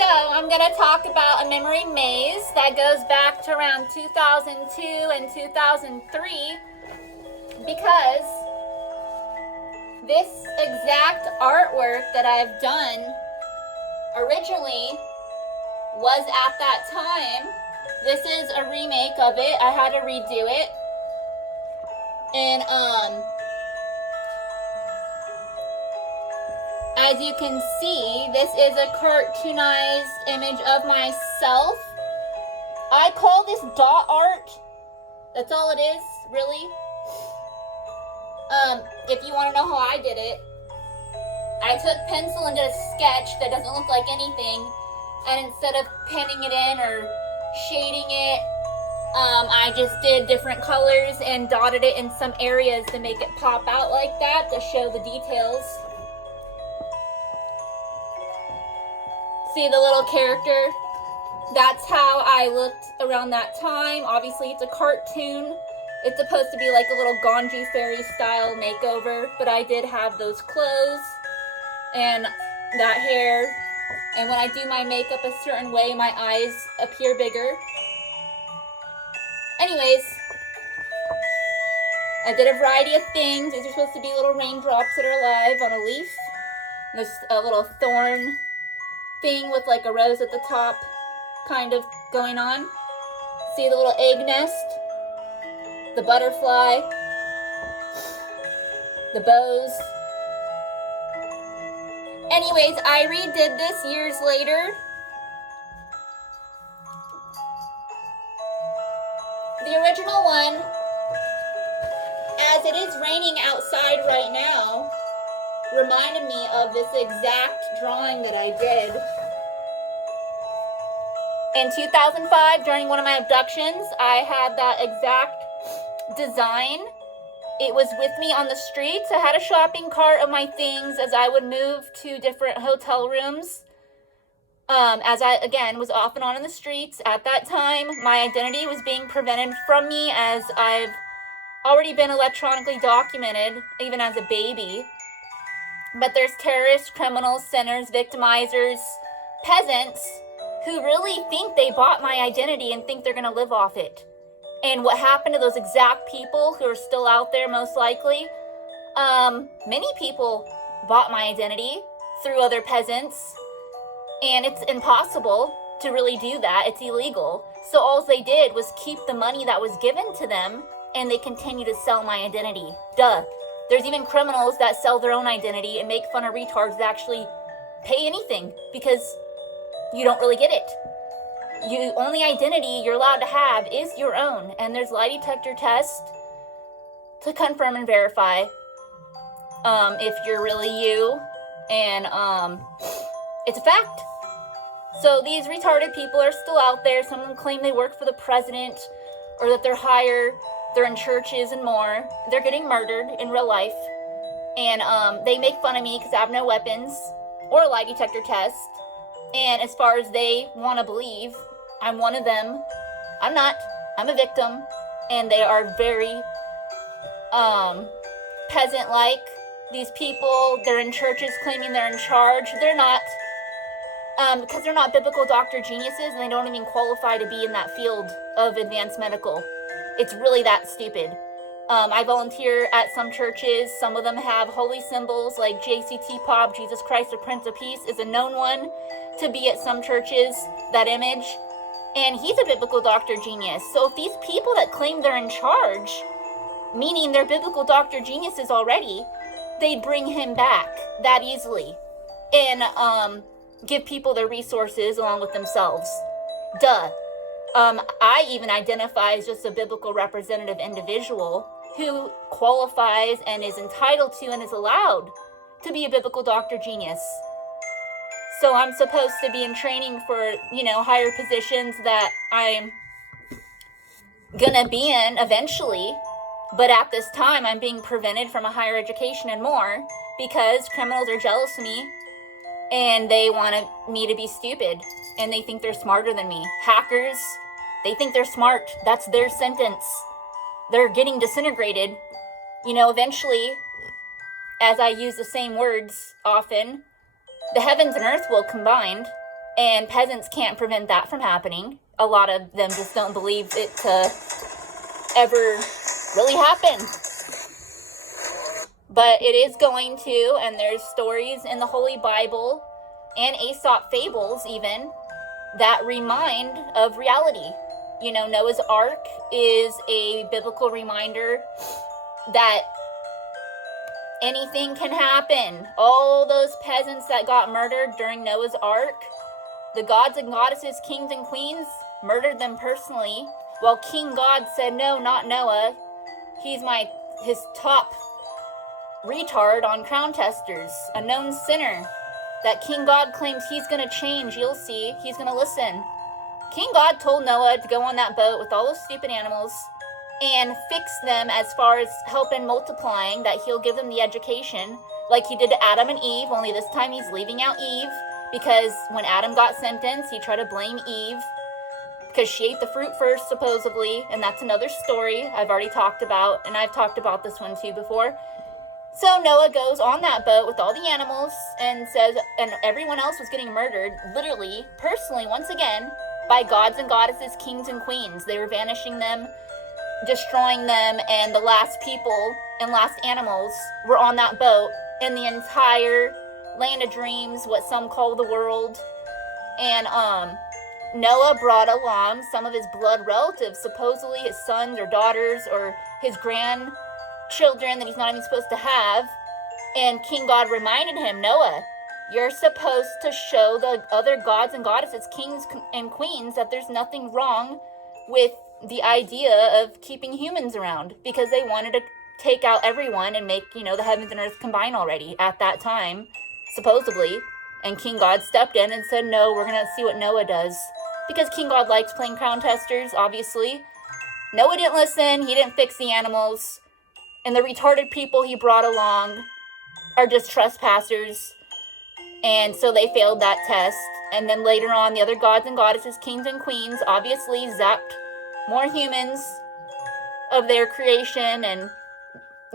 So I'm going to talk about a memory maze that goes back to around 2002 and 2003 because this exact artwork that I've done originally was at that time. This is a remake of it. I had to redo it. And as you can see, this is a cartoonized image of myself. I call this dot art. That's all it is, really. If you want to know how I did it, I took pencil and did a sketch that doesn't look like anything, and instead of penning it in or shading it, I just did different colors and dotted it in some areas to make it pop out like that to show the details. See the little character? That's how I looked around that time. Obviously, it's a cartoon. It's supposed to be like a little Ganji fairy style makeover, but I did have those clothes and that hair. And when I do my makeup a certain way, my eyes appear bigger. Anyways, I did a variety of things. These are supposed to be little raindrops that are alive on a leaf. There's a little thorn thing with like a rose at the top kind of going on. See the little egg nest, the butterfly, the bows. Anyways, I redid this years later. The original one, as it is raining outside right now, reminded me of this exact drawing that I did. In 2005, during one of my abductions, I had that exact desigin. It was with me on the streets. I had a shopping cart of my things as I would move to different hotel rooms. As I, again, was off and on in the streets. At that time, my identity was being prevented from me as I've already been electronically documented, even as a baby. But there's terrorists, criminals, sinners, victimizers, peasants who really think they bought my identity and think they're going to live off it. And what happened to those exact people who are still out there most likely? Many people bought my identity through other peasants. And it's impossible to really do that. It's illegal. So all they did was keep the money that was given to them, and they continue to sell my identity. Duh. There's even criminals that sell their own identity and make fun of retards that actually pay anything because you don't really get it. The only identity you're allowed to have is your own, and there's lie detector tests to confirm and verify if you're really you, and it's a fact. So these retarded people are still out there. Some of them claim they work for the president or that they're in churches and more. They're getting murdered in real life. And they make fun of me because I have no weapons or a lie detector test. And as far as they want to believe, I'm one of them. I'm not. I'm a victim. And they are very peasant-like. These people, they're in churches claiming they're in charge. They're not. Because they're not biblical doctor geniuses and they don't even qualify to be in that field of advanced medical. It's really that stupid. I volunteer at some churches. Some of them have holy symbols like JCT Pop, Jesus Christ, the Prince of Peace is a known one to be at some churches, that image. And he's a biblical doctor genius. So if these people that claim they're in charge, meaning they're biblical doctor geniuses already, they'd bring him back that easily. And, give people their resources along with themselves. Duh. I even identify as just a biblical representative individual who qualifies and is entitled to and is allowed to be a biblical doctor genius. So I'm supposed to be in training for, higher positions that I'm gonna be in eventually. But at this time, I'm being prevented from a higher education and more because criminals are jealous of me. And they want me to be stupid. And they think they're smarter than me. Hackers, they think they're smart. That's their sentence. They're getting disintegrated. Eventually, as I use the same words often, the heavens and earth will combine. And peasants can't prevent that from happening. A lot of them just don't believe it to ever really happen. But it is going to, and there's stories in the Holy Bible and Aesop fables even that remind of reality. You know, Noah's Ark is a biblical reminder that anything can happen. All those peasants that got murdered during Noah's Ark, the gods and goddesses, kings and queens, murdered them personally, while King God said, no, not Noah. He's his top retard on Crown Testers, a known sinner that King God claims he's going to change. You'll see. He's going to listen. King God told Noah to go on that boat with all those stupid animals and fix them as far as helping multiplying, that he'll give them the education like he did to Adam and Eve, only this time he's leaving out Eve, because when Adam got sentenced, he tried to blame Eve because she ate the fruit first, supposedly, and that's another story I've already talked about, and I've talked about this one too before. So Noah goes on that boat with all the animals and says, and everyone else was getting murdered, literally, personally, once again, by gods and goddesses, kings and queens. They were vanishing them, destroying them, and the last people and last animals were on that boat in the entire land of dreams, what some call the world. And Noah brought along some of his blood relatives, supposedly his sons or daughters or his grandchildren that he's not even supposed to have. And King God reminded him, Noah, you're supposed to show the other gods and goddesses, kings and queens, that there's nothing wrong with the idea of keeping humans around, because they wanted to take out everyone and make, you know, the heavens and earth combine already at that time, supposedly. And King God stepped in and said, no, we're going to see what Noah does. Because King God likes playing Crown Testers, obviously. Noah didn't listen. He didn't fix the animals. And the retarded people he brought along are just trespassers. And so they failed that test. And then later on, the other gods and goddesses, kings and queens, obviously zapped more humans of their creation. And,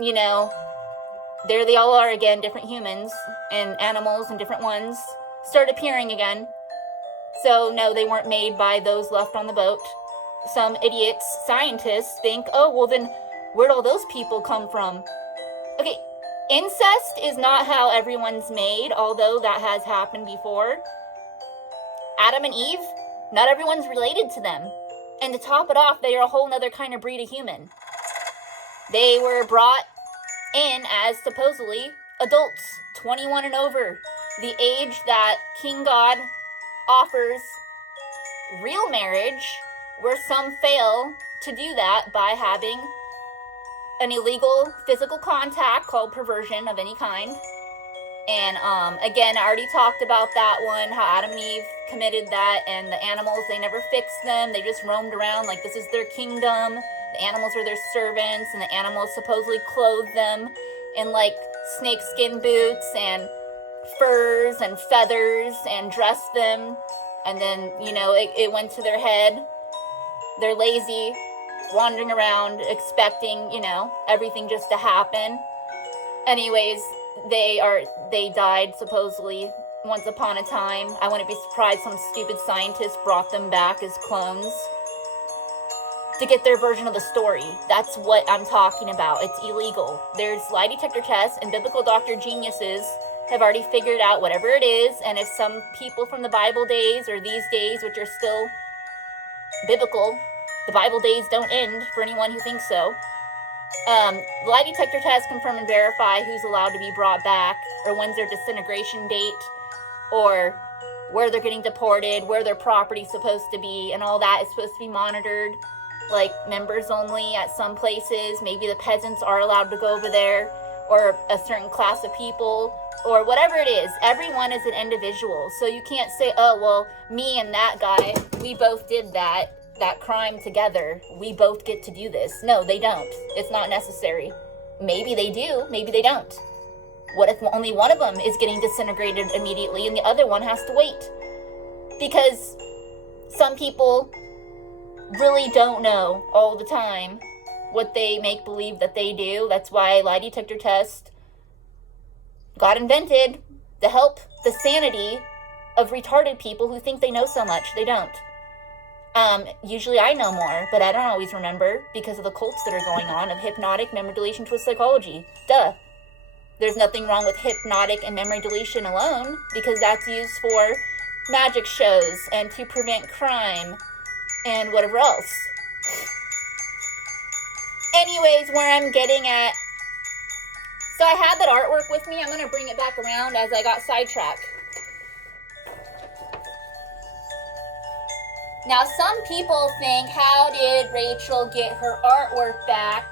you know, there they all are again, different humans and animals and different ones start appearing again. So no, they weren't made by those left on the boat. Some idiots, scientists, think, oh, well then, where'd all those people come from? Okay, incest is not how everyone's made, although that has happened before. Adam and Eve, not everyone's related to them. And to top it off, they are a whole nother kind of breed of human. They were brought in as supposedly adults, 21 and over, the age that King God offers real marriage, where some fail to do that by having an illegal physical contact called perversion of any kind. And again, I already talked about that one, how Adam and Eve committed that, and the animals, they never fixed them. They just roamed around like this is their kingdom. The animals are their servants, and the animals supposedly clothed them in like snakeskin boots and furs and feathers and dressed them. And then, you know, it went to their head. They're lazy, wandering around, expecting, you know, everything just to happen. Anyways, they died supposedly once upon a time. I wouldn't be surprised some stupid scientist brought them back as clones to get their version of the story. That's what I'm talking about. It's illegal. There's lie detector tests, and biblical doctor geniuses have already figured out whatever it is. And if some people from the Bible days or these days, which are still biblical, the Bible days don't end for anyone who thinks so. Lie detector tests confirm and verify who's allowed to be brought back, or when's their disintegration date, or where they're getting deported, where their property's supposed to be, and all that is supposed to be monitored. Like members only at some places. Maybe the peasants are allowed to go over there, or a certain class of people, or whatever it is. Everyone is an individual. So you can't say, oh, well, me and that guy, we both did that crime together. We both get to do this. No, they don't. It's not necessary. Maybe they do, maybe they don't. What if only one of them is getting disintegrated immediately and the other one has to wait? Because some people really don't know all the time what they make believe that they do. That's why lie detector test got invented to help the sanity of retarded people who think they know so much. They don't. Usually I know more, but I don't always remember because of the cults that are going on of hypnotic memory deletion twist psychology. Duh. There's nothing wrong with hypnotic and memory deletion alone, because that's used for magic shows and to prevent crime and whatever else. Anyways, where I'm getting at, so I had that artwork with me. I'm going to bring it back around as I got sidetracked. Now, some people think, how did Rachel get her artwork back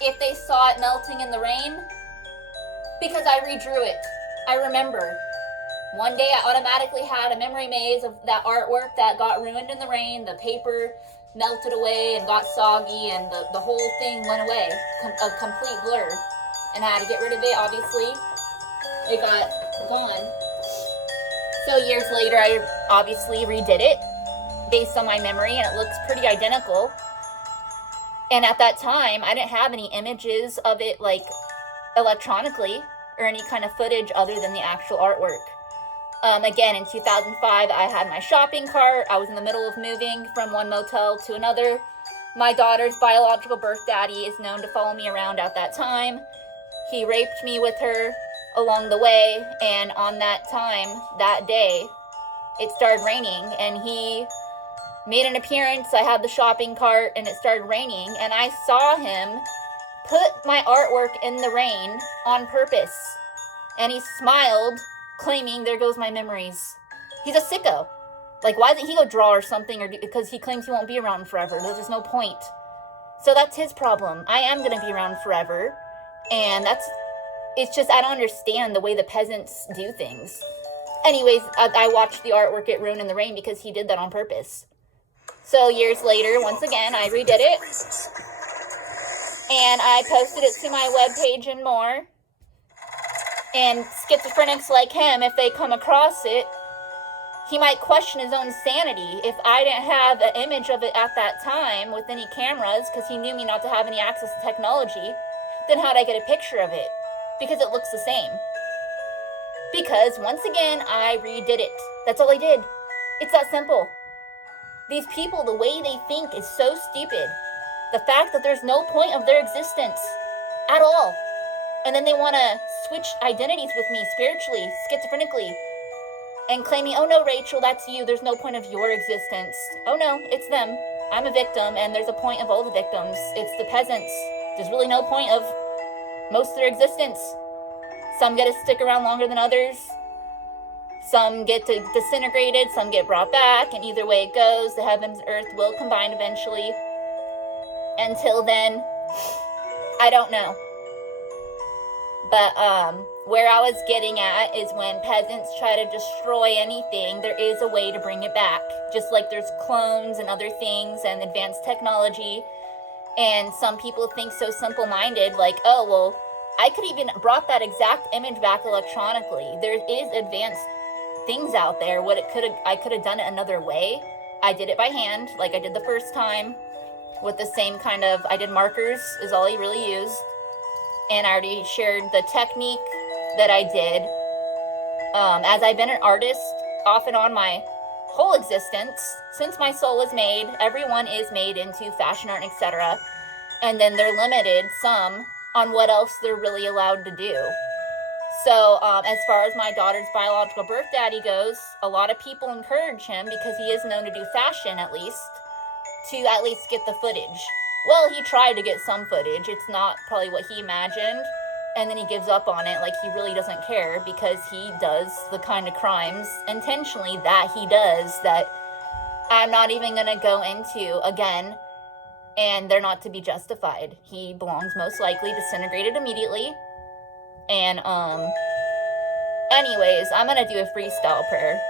if they saw it melting in the rain? Because I redrew it. I remember. One day I automatically had a memory maze of that artwork that got ruined in the rain. The paper melted away and got soggy, and the whole thing went away. A complete blur. And I had to get rid of it, obviously. It got gone. So years later, I obviously redid it based on my memory, and it looks pretty identical. And at that time, I didn't have any images of it, like, electronically, or any kind of footage other than the actual artwork. Again, in 2005, I had my shopping cart. I was in the middle of moving from one motel to another. My daughter's biological birth daddy is known to follow me around at that time. He raped me with her along the way, and on that time, that day, it started raining, and he made an appearance. I had the shopping cart, and it started raining, and I saw him put my artwork in the rain on purpose. And he smiled, claiming, there goes my memories. He's a sicko. Like, why doesn't he go draw or something? Or because he claims he won't be around forever. There's no point. So that's his problem. I am going to be around forever. And it's just, I don't understand the way the peasants do things. Anyways, I watched the artwork get ruined in the rain because he did that on purpose. So years later, once again, I redid it. And I posted it to my webpage and more. And schizophrenics like him, if they come across it, he might question his own sanity. If I didn't have an image of it at that time with any cameras, because he knew me not to have any access to technology, then how'd I get a picture of it? Because it looks the same. Because, once again, I redid it. That's all I did. It's that simple. These people, the way they think is so stupid. The fact that there's no point of their existence at all. And then they want to switch identities with me spiritually, schizophrenically, and claiming, oh no, Rachel, that's you. There's no point of your existence. Oh no, it's them. I'm a victim, and there's a point of all the victims. It's the peasants. There's really no point of most of their existence. Some get to stick around longer than others. Some get disintegrated, some get brought back, and either way it goes, the heavens and earth will combine eventually. Until then, I don't know. But where I was getting at is when peasants try to destroy anything, there is a way to bring it back. Just like there's clones and other things and advanced technology. And some people think so simple-minded, like, oh, well, I could even brought that exact image back electronically. There is advanced things out there. I could have done it another way. I did it by hand, like I did the first time, with the same kind of, I did markers, is all I really used. And I already shared the technique that I did. As I've been an artist off and on my whole existence, since my soul was made, everyone is made into fashion art, etc. And then they're limited, some, on what else they're really allowed to do. So, as far as my daughter's biological birth daddy goes, a lot of people encourage him, because he is known to do fashion at least, to at least get the footage. Well, he tried to get some footage. It's not probably what he imagined. And then he gives up on it, like he really doesn't care, because he does the kind of crimes intentionally that he does that I'm not even going to go into again. And they're not to be justified. He belongs most likely disintegrated immediately. And, anyways, I'm going to do a freestyle prayer.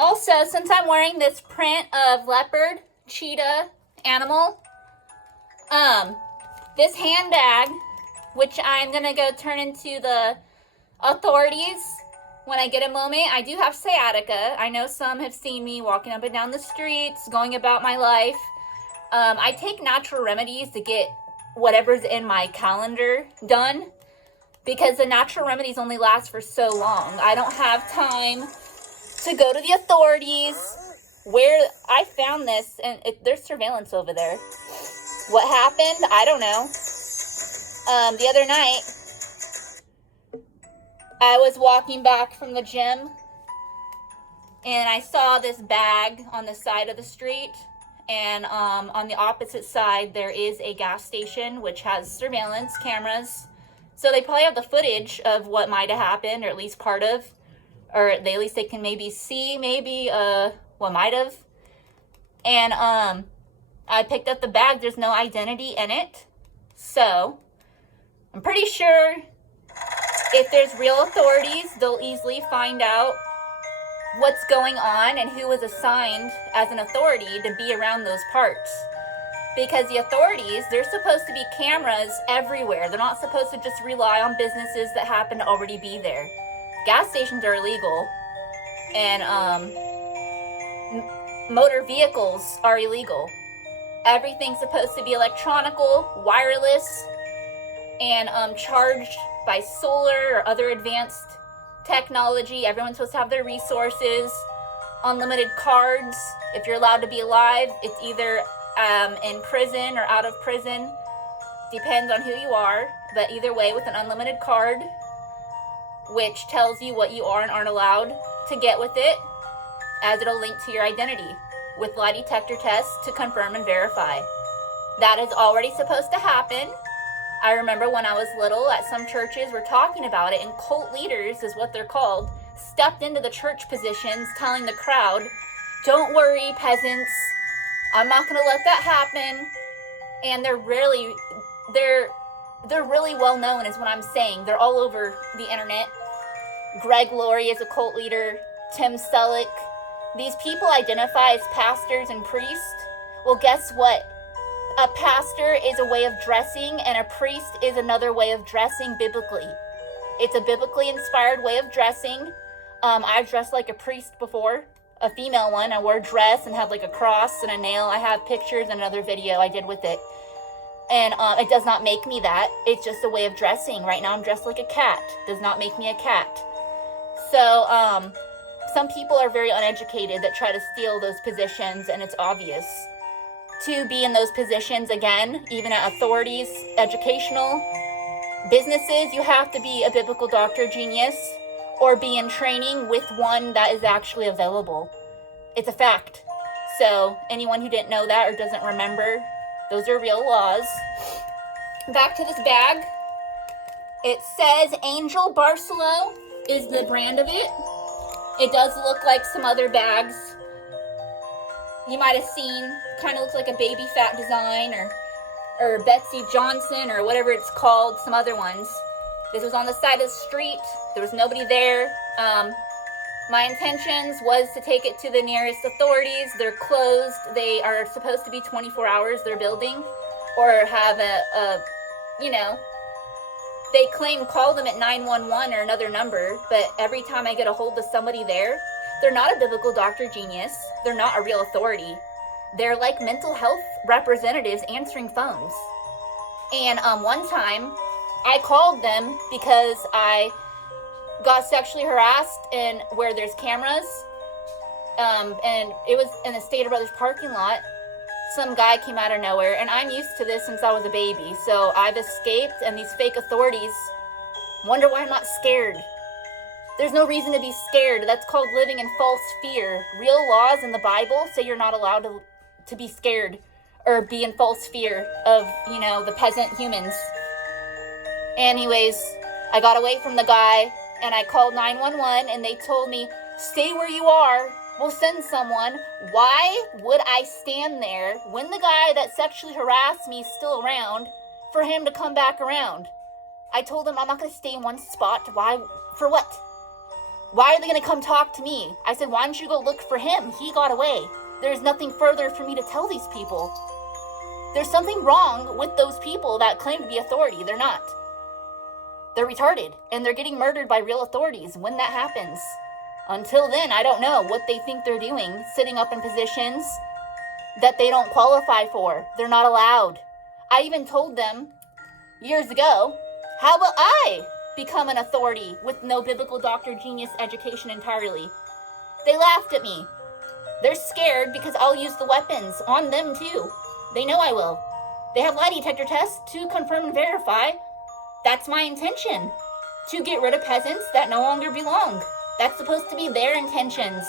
Also, since I'm wearing this print of leopard, cheetah, animal, this handbag, which I'm gonna go turn into the authorities when I get a moment. I do have sciatica. I know some have seen me walking up and down the streets, going about my life. I take natural remedies to get whatever's in my calendar done, because the natural remedies only last for so long. I don't have time to go to the authorities. Where I found this, and there's surveillance over there. What happened? I don't know. The other night, I was walking back from the gym, and I saw this bag on the side of the street, and on the opposite side, there is a gas station, which has surveillance cameras. So they probably have the footage of what might have happened, or at least part of, or at least they can maybe see what might have. And I picked up the bag. There's no identity in it. So I'm pretty sure if there's real authorities, they'll easily find out what's going on and who was assigned as an authority to be around those parts. Because the authorities, there's supposed to be cameras everywhere. They're not supposed to just rely on businesses that happen to already be there. Gas stations are illegal, and motor vehicles are illegal. Everything's supposed to be electronical, wireless, and charged by solar or other advanced technology. Everyone's supposed to have their resources, unlimited cards. If you're allowed to be alive, it's either in prison or out of prison. Depends on who you are, but either way, with an unlimited card, which tells you what you are and aren't allowed to get with it, as it'll link to your identity with lie detector tests to confirm and verify. That is already supposed to happen. I remember when I was little, at some churches were talking about it, and cult leaders is what they're called, stepped into the church positions telling the crowd, don't worry, peasants, I'm not going to let that happen. And they're really well known is what I'm saying. They're all over the internet. Greg Laurie is a cult leader. Tim Selleck. These people identify as pastors and priests. Well, guess what? A pastor is a way of dressing, and a priest is another way of dressing biblically. It's a biblically inspired way of dressing. I've dressed like a priest before, a female one. I wore a dress and had like a cross and a nail. I have pictures and another video I did with it. And it does not make me that. It's just a way of dressing. Right now I'm dressed like a cat. Does not make me a cat. So some people are very uneducated that try to steal those positions, and it's obvious. To be in those positions, again, even at authorities, educational, businesses, you have to be a biblical doctor genius or be in training with one that is actually available. It's a fact. So anyone who didn't know that or doesn't remember, those are real laws. Back to this bag. It says Angel Barcelo is the brand of it. It does look like some other bags you might have seen. Kind of looks like a baby fat design, or Betsy Johnson, or whatever it's called, some other ones. This was on the side of the street. There was nobody there. My intentions was to take it to the nearest authorities. They're closed. They are supposed to be 24 hours, their building, or have they call them at 911 or another number, but every time I get a hold of somebody there, they're not a biblical doctor genius. They're not a real authority. They're like mental health representatives answering phones. And one time, I called them because I got sexually harassed and where there's cameras. And it was in the Stater Brothers parking lot. Some guy came out of nowhere, and I'm used to this since I was a baby. So I've escaped, and these fake authorities wonder why I'm not scared. There's no reason to be scared. That's called living in false fear. Real laws in the Bible say you're not allowed to be scared or be in false fear of, the peasant humans. Anyways, I got away from the guy, and I called 911, and they told me, stay where you are. We'll send someone. Why would I stand there when the guy that sexually harassed me is still around for him to come back around? I told him I'm not going to stay in one spot. Why? For what? Why are they going to come talk to me? I said, why don't you go look for him? He got away. There's nothing further for me to tell these people. There's something wrong with those people that claim to be authority. They're not. They're retarded, and they're getting murdered by real authorities when that happens. Until then, I don't know what they think they're doing, sitting up in positions that they don't qualify for. They're not allowed. I even told them years ago, how about I become an authority with no biblical Dr. Genius education entirely? They laughed at me. They're scared because I'll use the weapons on them too. They know I will. They have lie detector tests to confirm and verify. That's my intention, to get rid of peasants that no longer belong. That's supposed to be their intentions.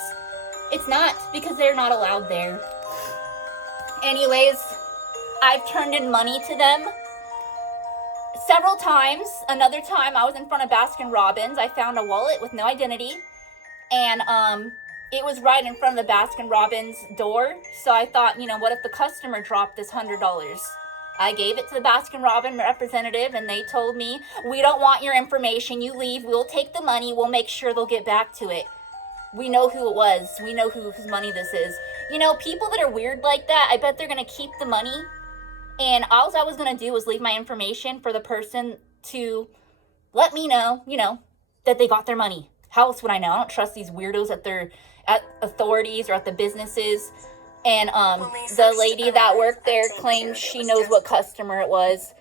It's not, because they're not allowed there. Anyways, I've turned in money to them several times. Another time I was in front of Baskin-Robbins. I found a wallet with no identity, and it was right in front of the Baskin-Robbins door. So I thought, what if the customer dropped this $100? I gave it to the Baskin-Robbins representative, and they told me, we don't want your information. You leave. We'll take the money. We'll make sure they'll get back to it. We know who it was. We know whose money this is. People that are weird like that, I bet they're going to keep the money. And all I was going to do was leave my information for the person to let me know, that they got their money. How else would I know? I don't trust these weirdos at authorities or at the businesses. And the lady that worked there claimed she knows what customer it was,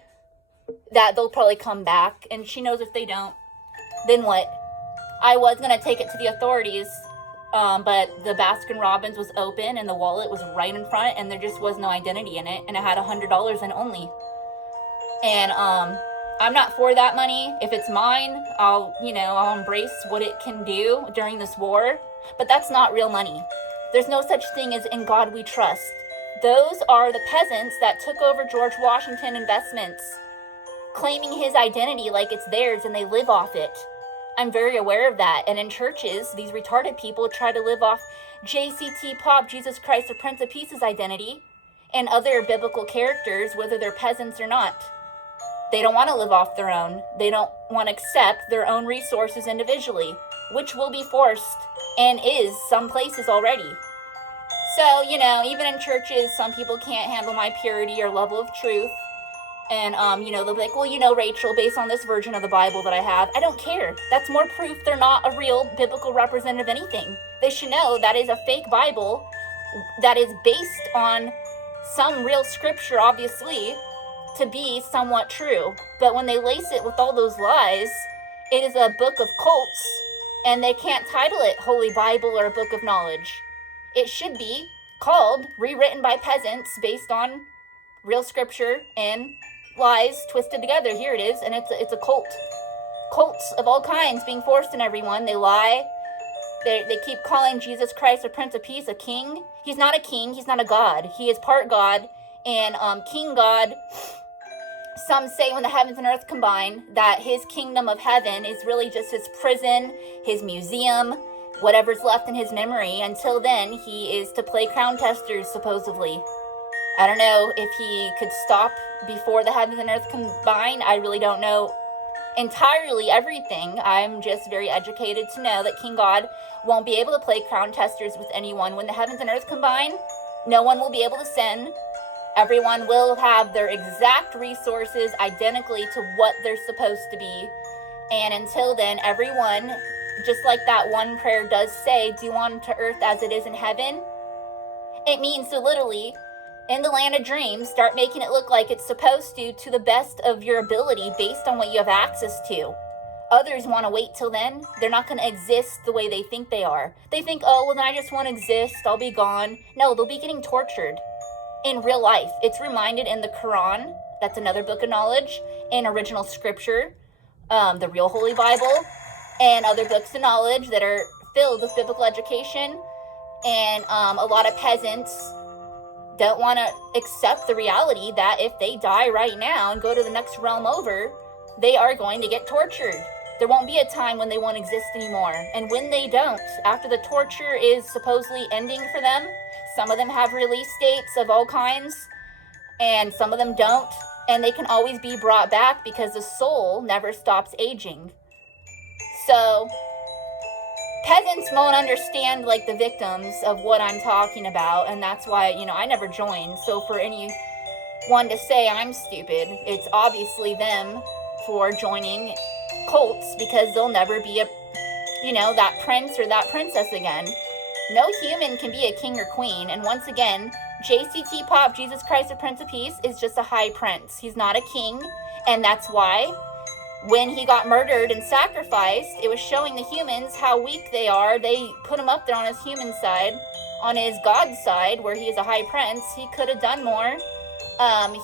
that they'll probably come back, and she knows if they don't, then what? I was going to take it to the authorities, but the Baskin-Robbins was open, and the wallet was right in front, and there just was no identity in it, and it had $100 in only. And I'm not for that money. If it's mine, I'll embrace what it can do during this war, but that's not real money. There's no such thing as in God we trust. Those are the peasants that took over George Washington investments, claiming his identity like it's theirs, and they live off it. I'm very aware of that. And in churches, these retarded people try to live off JCT Pop, Jesus Christ, the Prince of Peace's identity, and other biblical characters, whether they're peasants or not. They don't want to live off their own. They don't want to accept their own resources individually, which will be forced and is some places already. So, even in churches, some people can't handle my purity or level of truth. And, they'll be like, well, Rachel, based on this version of the Bible that I have, I don't care. That's more proof they're not a real biblical representative of anything. They should know that is a fake Bible that is based on some real scripture, obviously, to be somewhat true. But when they lace it with all those lies, it is a book of cults, and they can't title it Holy Bible or a Book of Knowledge. It should be called Rewritten by Peasants based on real scripture and lies twisted together. Here it is, and it's a cult. Cults of all kinds being forced on everyone. They lie. They keep calling Jesus Christ, the Prince of Peace, a king. He's not a king. He's not a god. He is part God, and King God. Some say when the heavens and earth combine that his kingdom of heaven is really just his prison, his museum, whatever's left in his memory. Until then, he is to play crown testers, supposedly. I don't know if he could stop before the heavens and earth combine. I really don't know entirely everything. I'm just very educated to know that King God won't be able to play crown testers with anyone. When the heavens and earth combine, no one will be able to sin. Everyone will have their exact resources identically to what they're supposed to be. And until then, everyone, just like that one prayer does say, do unto earth as it is in heaven. It means to literally, in the land of dreams, start making it look like it's supposed to the best of your ability based on what you have access to. Others want to wait till then. They're not going to exist the way they think they are. They think, oh, well, then I just won't exist. I'll be gone. No, they'll be getting tortured. In real life, it's reminded in the Quran, that's another book of knowledge, in original scripture, the real Holy Bible, and other books of knowledge that are filled with biblical education. And a lot of peasants don't want to accept the reality that if they die right now and go to the next realm over, they are going to get tortured. There won't be a time when they won't exist anymore. And when they don't, after the torture is supposedly ending for them, some of them have release dates of all kinds, and some of them don't. And they can always be brought back because the soul never stops aging. So, peasants won't understand like the victims of what I'm talking about, and that's why, you know, I never joined. So for anyone to say I'm stupid, it's obviously them for joining cults, because they'll never be a, you know, that prince or that princess again. No human can be a king or queen. And once again, JCT Pop, Jesus Christ the Prince of Peace, is just a high prince. He's not a king. And that's why when he got murdered and sacrificed, it was showing the humans how weak they are. They put him up there on his human side, on his God side, where he is a high prince. He could have done more.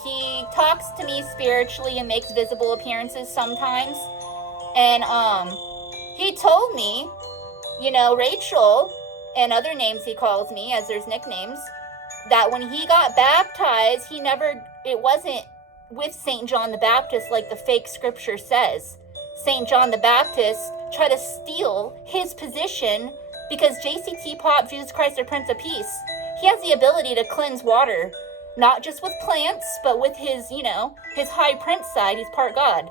He talks to me spiritually and makes visible appearances sometimes. And he told me, you know, Rachel, and other names he calls me, as there's nicknames, that when he got baptized, it wasn't with St. John the Baptist like the fake scripture says. St. John the Baptist tried to steal his position, because JCT Pop, Jesus Christ, our Prince of Peace, he has the ability to cleanse water, not just with plants, but with his, you know, his high prince side. He's part God.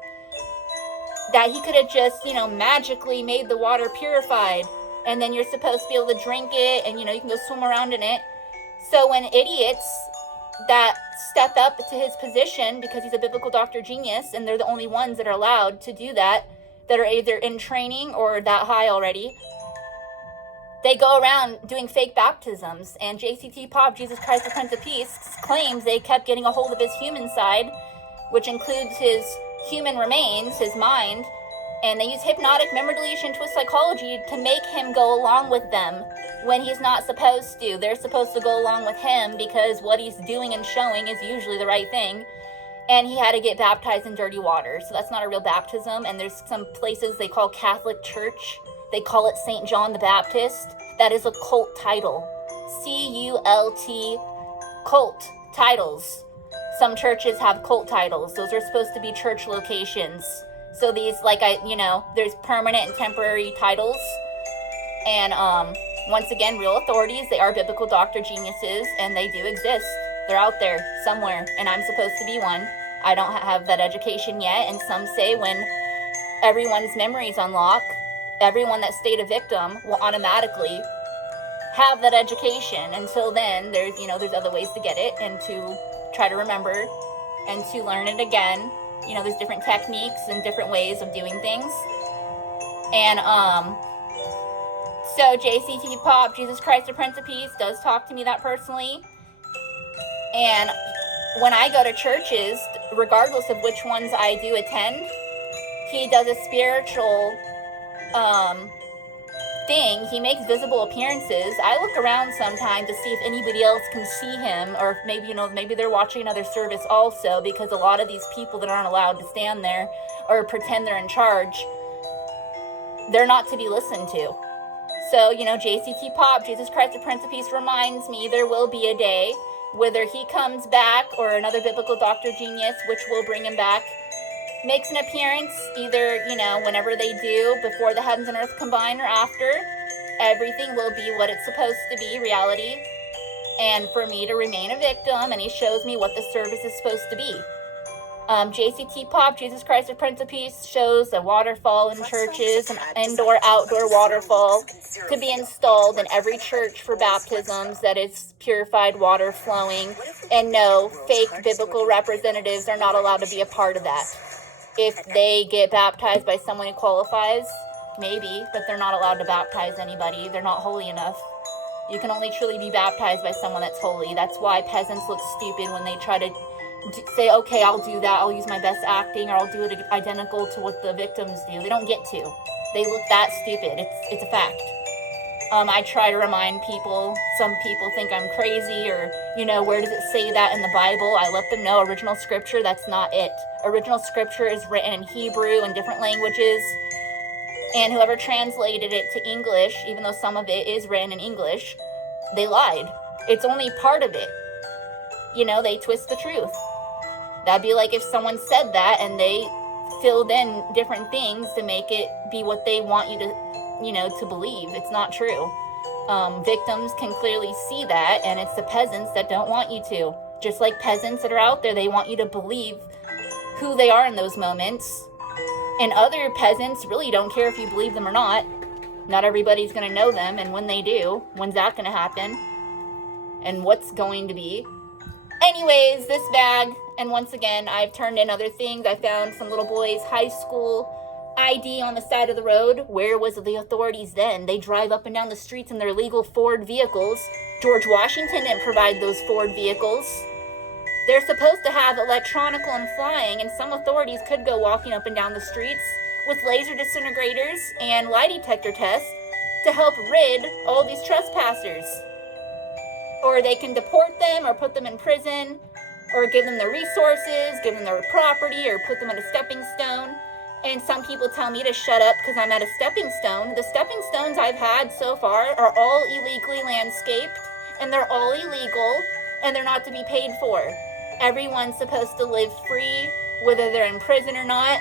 That he could have just, you know, magically made the water purified, and then you're supposed to be able to drink it, and, you know, you can go swim around in it. So when idiots that step up to his position, because he's a biblical doctor genius, and they're the only ones that are allowed to do that are either in training or that high already, they go around doing fake baptisms. And JCT Pop, Jesus Christ the Prince of Peace, claims they kept getting a hold of his human side, which includes his human remains, his mind, and they use hypnotic memory deletion twist psychology to make him go along with them when he's not supposed to. They're supposed to go along with him because what he's doing and showing is usually the right thing. And he had to get baptized in dirty water. So that's not a real baptism. And there's some places they call Catholic Church, they call it St. John the Baptist. That is a cult title. C-U-L-T, cult titles. Some churches have cult titles. Those are supposed to be church locations. So these, there's permanent and temporary titles. And once again, real authorities, they are biblical doctor geniuses, and they do exist. They're out there somewhere, and I'm supposed to be one. I don't have that education yet, and some say when everyone's memories unlock, everyone that stayed a victim will automatically have that education. Until then, there's other ways to get it and to try to remember and to learn it again. There's different techniques and different ways of doing things. And so JCT Pop, Jesus Christ the Prince of Peace, does talk to me that personally. And when I go to churches, regardless of which ones I do attend, he does a spiritual thing. He makes visible appearances. I look around sometimes to see if anybody else can see him, or if maybe they're watching another service also, because a lot of these people that aren't allowed to stand there or pretend they're in charge, they're not to be listened to. So, JCT Pop, Jesus Christ the Prince of Peace, reminds me there will be a day, whether he comes back or another biblical doctor genius, which will bring him back, makes an appearance, either, whenever they do, before the heavens and earth combine or after. Everything will be what it's supposed to be, reality. And for me to remain a victim, and he shows me what the service is supposed to be. JCT Pop, Jesus Christ the Prince of Peace, shows a waterfall in churches, an indoor-outdoor waterfall to be installed in every church for baptisms, that is purified water flowing. And no, fake biblical representatives are not allowed to be a part of that. If they get baptized by someone who qualifies, maybe, but they're not allowed to baptize anybody. They're not holy enough. You can only truly be baptized by someone that's holy. That's why peasants look stupid when they try to say, okay, I'll do that, I'll use my best acting, or I'll do it identical to what the victims do. They don't get to. They look that stupid. It's a fact. I try to remind people, some people think I'm crazy, or, where does it say that in the Bible? I let them know original scripture, that's not it. Original scripture is written in Hebrew and different languages, and whoever translated it to English, even though some of it is written in English, they lied. It's only part of it. They twist the truth. That'd be like if someone said that and they filled in different things to make it be what they want you to, to believe. It's not true. Victims can clearly see that, and it's the peasants that don't want you to. Just like peasants that are out there, they want you to believe who they are in those moments. And other peasants really don't care if you believe them or not. Not everybody's going to know them, and when they do, when's that going to happen? And what's going to be? Anyways, this bag, and once again, I've turned in other things. I found some little boy's high school ID on the side of the road. Where was the authorities then? They drive up and down the streets in their legal Ford vehicles. George Washington didn't provide those Ford vehicles. They're supposed to have electronical and flying, and some authorities could go walking up and down the streets with laser disintegrators and lie detector tests to help rid all these trespassers. Or they can deport them or put them in prison or give them the resources, give them their property, or put them at a stepping stone. And some people tell me to shut up because I'm at a stepping stone. The stepping stones I've had so far are all illegally landscaped, and they're all illegal, and they're not to be paid for. Everyone's supposed to live free, whether they're in prison or not.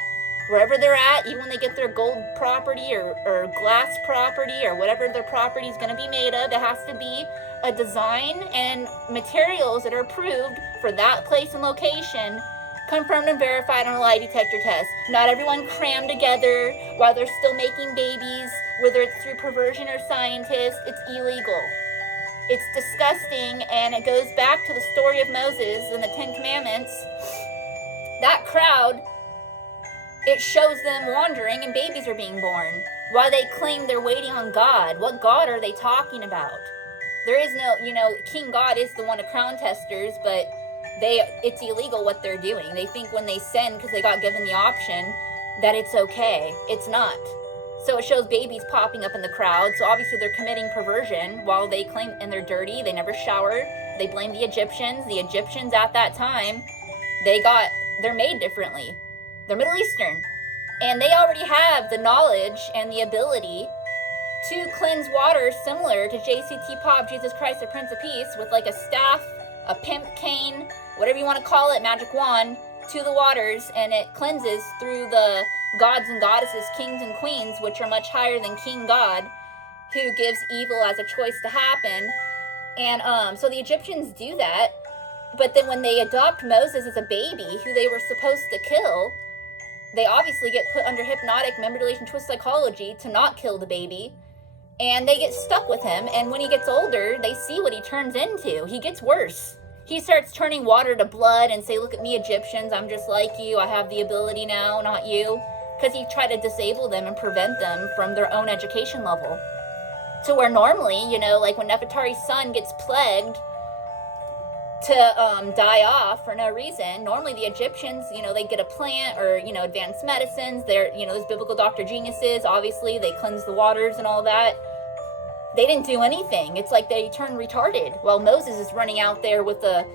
Wherever they're at, even when they get their gold property or glass property or whatever their property is going to be made of, it has to be a design and materials that are approved for that place and location, confirmed and verified on a lie detector test. Not everyone crammed together while they're still making babies, whether it's through perversion or scientists. It's illegal. It's disgusting, and it goes back to the story of Moses and the Ten Commandments. That crowd, it shows them wandering and babies are being born while they claim they're waiting on God. What God are they talking about? There is no, King God is the one of crown testers, but it's illegal what they're doing. They think when they sin, because they got given the option, that it's okay. It's not. So it shows babies popping up in the crowd. So obviously they're committing perversion while they claim, and they're dirty. They never showered. They blame the Egyptians. The Egyptians at that time, they're made differently. They're Middle Eastern, and they already have the knowledge and the ability to cleanse water similar to JCT Pop, Jesus Christ, the Prince of Peace, with like a staff, a pimp cane, whatever you want to call it, magic wand, to the waters, and it cleanses through the gods and goddesses, kings and queens, which are much higher than King God, who gives evil as a choice to happen. And so the Egyptians do that, but then when they adopt Moses as a baby, who they were supposed to kill, they obviously get put under hypnotic manipulation twist psychology to not kill the baby, and they get stuck with him. And when he gets older, they see what he turns into. He gets worse. He starts turning water to blood and say, look at me, Egyptians, I'm just like you, I have the ability now, not you. Because he tried to disable them and prevent them from their own education level. To where normally, like when Nefertari's son gets plagued to die off for no reason, normally the Egyptians, they get a plant or, advanced medicines. They're, those biblical doctor geniuses, obviously, they cleanse the waters and all that. They didn't do anything. It's like they turned retarded. While Moses is running out there with the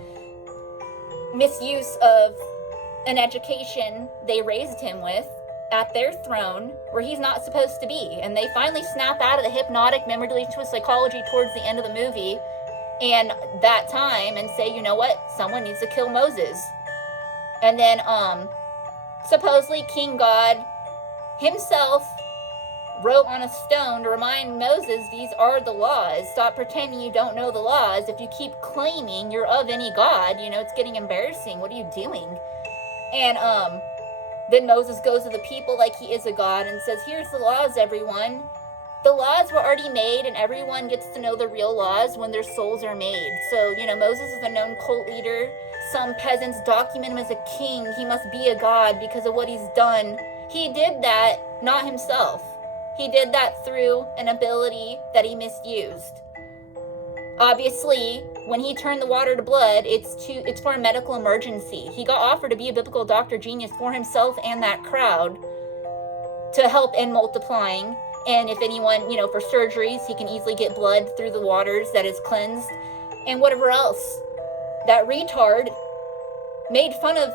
misuse of an education they raised him with at their throne where he's not supposed to be. And they finally snap out of the hypnotic manipulation twist psychology towards the end of the movie and that time and say, you know what? Someone needs to kill Moses. And then supposedly King God himself wrote on a stone to remind Moses, these are the laws. Stop pretending you don't know the laws. If you keep claiming you're of any god, it's getting embarrassing. What are you doing? And then Moses goes to the people like he is a god and says, here's the laws, everyone. The laws were already made, and everyone gets to know the real laws when their souls are made. So, Moses is a known cult leader. Some peasants document him as a king. He must be a god because of what he's done. He did that, not himself. He did that through an ability that he misused. Obviously, when he turned the water to blood, it's for a medical emergency. He got offered to be a biblical doctor genius for himself and that crowd to help in multiplying. And if anyone, for surgeries, he can easily get blood through the waters that is cleansed and whatever else. That retard made fun of,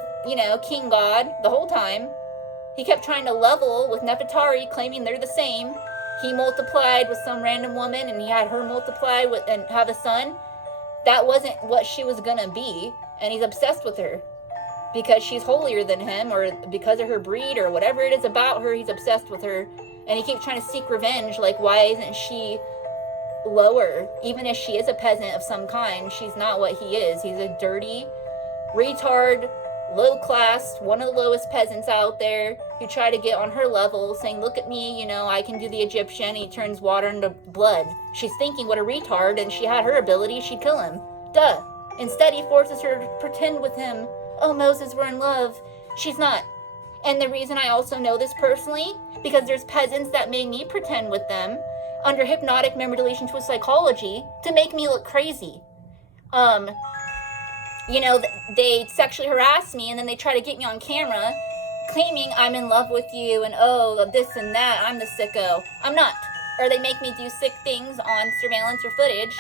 King God the whole time. He kept trying to level with Nefertari, claiming they're the same. He multiplied with some random woman, and he had her multiply and have a son. That wasn't what she was gonna be, and he's obsessed with her because she's holier than him, or because of her breed, or whatever it is about her. He's obsessed with her, and he keeps trying to seek revenge. Like, why isn't she lower? Even if she is a peasant of some kind, she's not what he is. He's a dirty retard low class, one of the lowest peasants out there, who try to get on her level, saying, look at me, you know, I can do the Egyptian. He turns water into blood. She's thinking what a retard, and she had her ability, she'd kill him. Duh. Instead, he forces her to pretend with him, oh, Moses, we're in love. She's not. And the reason I also know this personally, because there's peasants that made me pretend with them under hypnotic memory twist psychology to make me look crazy. You know, they sexually harass me, and then they try to get me on camera claiming I'm in love with you and oh, this and that, I'm the sicko. I'm not. Or they make me do sick things on surveillance or footage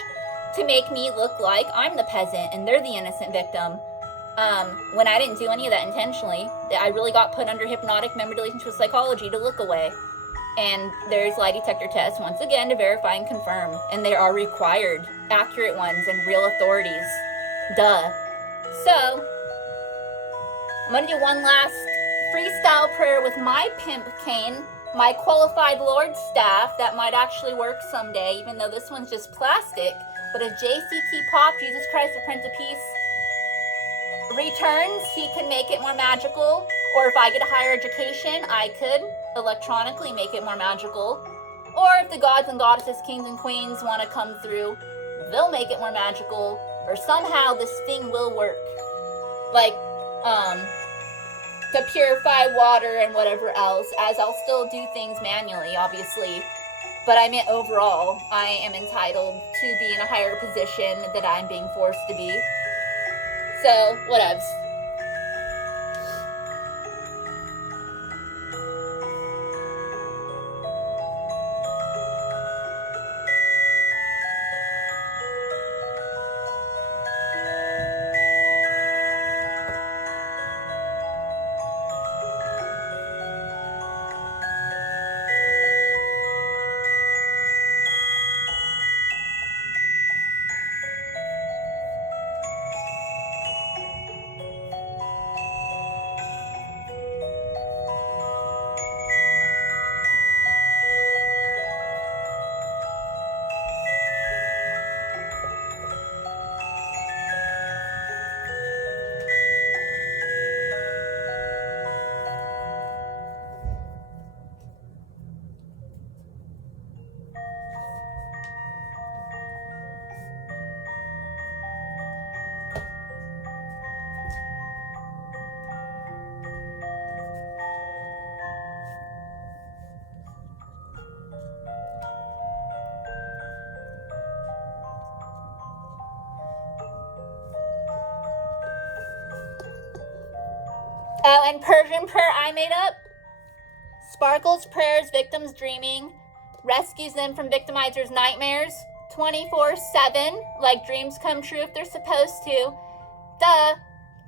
to make me look like I'm the peasant and they're the innocent victim. When I didn't do any of that intentionally. I really got put under hypnotic memory twist psychology to look away. And there's lie detector tests, once again, to verify and confirm. And they are required, accurate ones, and real authorities. Duh. So, I'm going to do one last freestyle prayer with my pimp cane, my qualified Lord staff that might actually work someday, even though this one's just plastic. But if JCT Pop, Jesus Christ, the Prince of Peace, returns, he can make it more magical. Or if I get a higher education, I could electronically make it more magical. Or if the gods and goddesses, kings and queens want to come through, they'll make it more magical. Or somehow this thing will work. Like, to purify water and whatever else, as I'll still do things manually, obviously. But I meant overall, I am entitled to be in a higher position that I'm being forced to be. So, whatevs. Oh, and Persian prayer I made up. Sparkles prayers, victims dreaming, rescues them from victimizers' nightmares 24/7, like dreams come true if they're supposed to. Duh.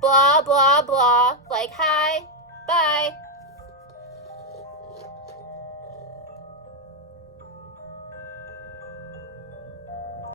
Blah, blah, blah. Like, hi, bye.